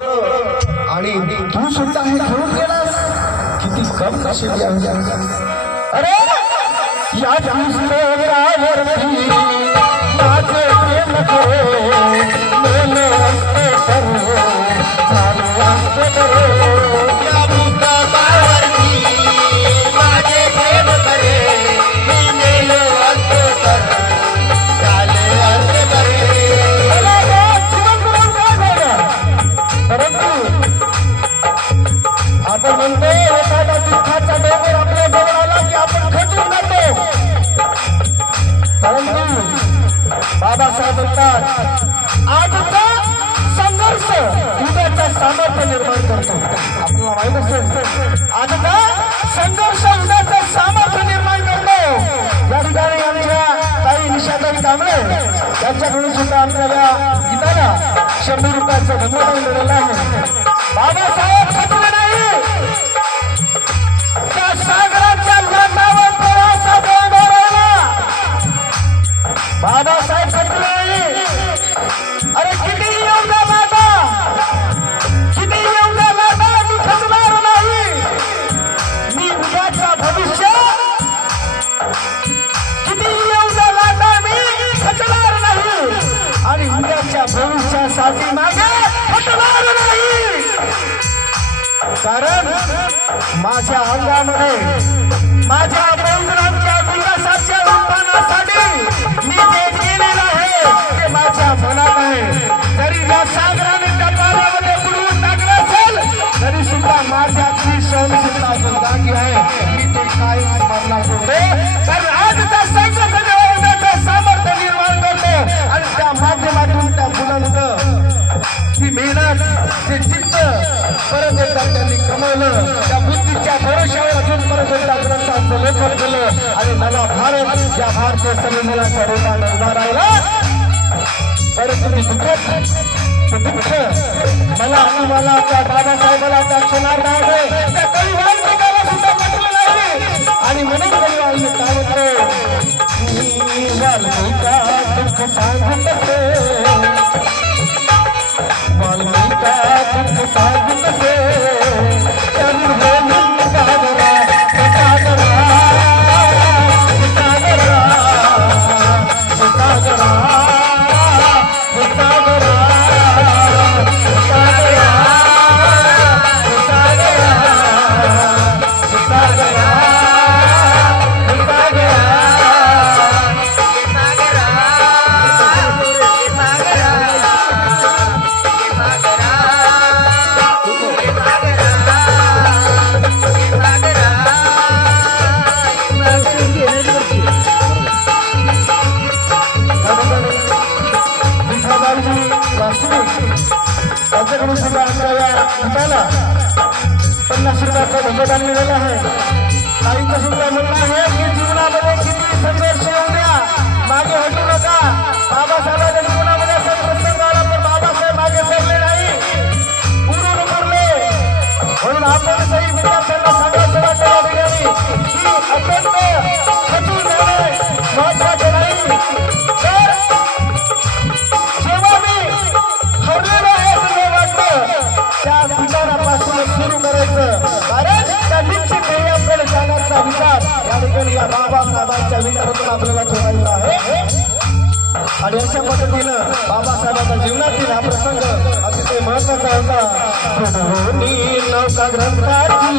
आणि तू सुद्धा हे घेऊन गेलास, किती कम नशीब आहे. अरे या पुस्तकावरती माझे प्रेम करे, मेले असते तर झाले असते तर. या पुस्तकावरती माझे प्रेम करे, मी मेले असते तर झाले असते तर. परंतु आपण म्हणतो एखादा दुःखाचा डोंगर आपल्या जवळ आला की आपण खचून जातो. परंतु बाबासाहेब म्हणतात आजचा संघर्ष उद्याचा सामर्थ्य निर्माण करतो. आपल्याला माहित असेल आजचा संघर्ष उद्याचा सामर्थ्य निर्माण करतो. या ठिकाणी आमच्या काही निशाताई कांबळे त्यांच्याकडून सुद्धा आपल्याला गीताला 100 रुपयाचं धन्यवाद मिळालेलं आहे. बाबासाहेब खचले नाही, त्या सागराच्या लाटावर प्रवासाचा उभा राहिला. बाबासाहेब खचले नाही. अरे किती येऊ द्या लाटा, किती येऊ द्या लाटा, मी खचणार नाही. मी उद्याचा भविष्य, किती येऊ द्या लाटा, मी खचणार नाही. आणि उद्याच्या भविष्यासाठी मागे हटणार नाही. कारण माझ्या अंगामध्ये माझ्या बंधनांच्या विकासाच्या उत्पन्नासाठी मी जे केलेलं आहे ते माझ्या मनात आहे. जरी या सागराने त्या पाण्यामध्ये बुडवून टाकलं असेल तरी सुद्धा माझ्याची सहनशीलता अजून जागी आहे. मी ते काय स्मरणात ठेवते. कारण आजचा संघर्ष जेव्हा उद्याचं सामर्थ्य निर्माण करतो आणि त्या माध्यमातून त्या मुलांचं ती मेहनत, ते चित्त परत एकदा त्यांनी कमवलं. त्या बुद्धीच्या भरोशावर अजूनपर्यंत एकदा ग्रंथांचं लेखन केलं आणि नवा भारत या भारतीय संविधानाच्या रूपाने उभा राहिला. परंतु दुःख मला तुम्हाला त्या बाबासाहेबाला त्या क्षणार्धामध्ये त्या कविवाल्मिकाला सुद्धा पटलं नाही. आणि म्हणून कविवाल्मिक काय म्हणतो, वाल्मिका दुःख सांगू कसे, वाल्मिका दुःख सांगू कसे, त्यांच्याकडून सुद्धा आपल्याला गीताला 50 रुपयाचा धन्यवाद मिळाला आहे. काहींचं सुद्धा म्हणणं आहे की जीवनामध्ये किती संघर्ष येऊ द्या, मागे हटू नका. बाबासाहेबांच्या जीवनामध्ये असा प्रसंग आला पण बाबासाहेब मागे सरले नाही, पुढून उरले. म्हणून आपण सही विद्यार्थ्यांना सांगायचं वाटतं की अत्यंत खचून जाणे महत्वाचे नाही. तर जेव्हा मी हरलेलो आहे असं वाटतं त्या ठिकाणापासून सुरू करायचं. कारण त्या निश्चित ध्येयाकडे जाण्याचा विचार या ठिकाणी या बाबासाहेबांच्या विचारातून आपल्याला ठेवायचा आहे. आणि अशा पद्धतीनं बाबासाहेबांच्या जीवनातील हा प्रसंग अतिशय महत्वाचा होता. नौका ग्रंथाची